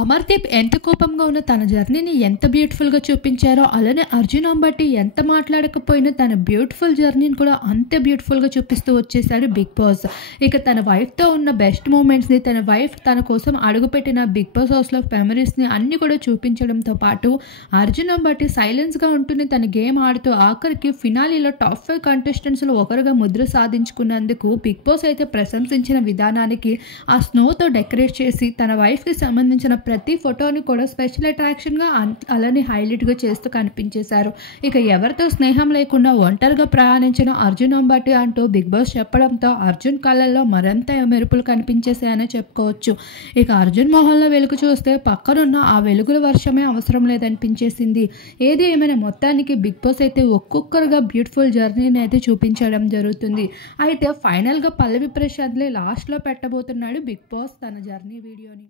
అమర్దీప్ ఎంత కోపంగా ఉన్న తన జర్నీని ఎంత బ్యూటిఫుల్గా చూపించారో, అలానే అర్జున్ అంబటి ఎంత మాట్లాడకపోయినా తన బ్యూటిఫుల్ జర్నీని కూడా అంతే బ్యూటిఫుల్గా చూపిస్తూ వచ్చేసాడు బిగ్ బాస్. ఇక తన వైఫ్తో ఉన్న బెస్ట్ మూమెంట్స్ని, తన వైఫ్ తన కోసం అడుగుపెట్టిన బిగ్ బాస్ హౌస్లో మెమరీస్ని అన్నీ కూడా చూపించడంతో పాటు అర్జున్ అంబటి సైలెన్స్గా ఉంటూనే తన గేమ్ ఆడుతూ ఆఖరికి ఫినాలీలో టాప్ 5 కంటెస్టెంట్స్లో ఒకరుగా ముద్ర సాధించుకున్నందుకు బిగ్ బాస్ అయితే ప్రశంసించిన విధానానికి ఆ స్నోతో డెకరేట్ చేసి తన వైఫ్కి సంబంధించిన ప్రతి ఫోటోని కూడా స్పెషల్ అట్రాక్షన్గా అలానే హైలైట్గా చేస్తూ కనిపించేశారు. ఇక ఎవరితో స్నేహం లేకుండా ఒంటరిగా ప్రయాణించిన అర్జున్ అంబటి అంటూ బిగ్ బాస్ చెప్పడంతో అర్జున్ కళ్ళల్లో మరింత మెరుపులు కనిపించేసాయని చెప్పుకోవచ్చు. ఇక అర్జున్ మొహంలో వెలుగు చూస్తే పక్కనున్న ఆ వెలుగుల వర్షమే అవసరం లేదనిపించేసింది. ఏది ఏమైనా మొత్తానికి బిగ్ బాస్ అయితే ఒక్కొక్కరుగా బ్యూటిఫుల్ జర్నీని అయితే చూపించడం జరుగుతుంది. అయితే ఫైనల్గా పల్లవి ప్రశాంత్లే లాస్ట్లో పెట్టబోతున్నాడు బిగ్ బాస్ తన జర్నీ వీడియోని.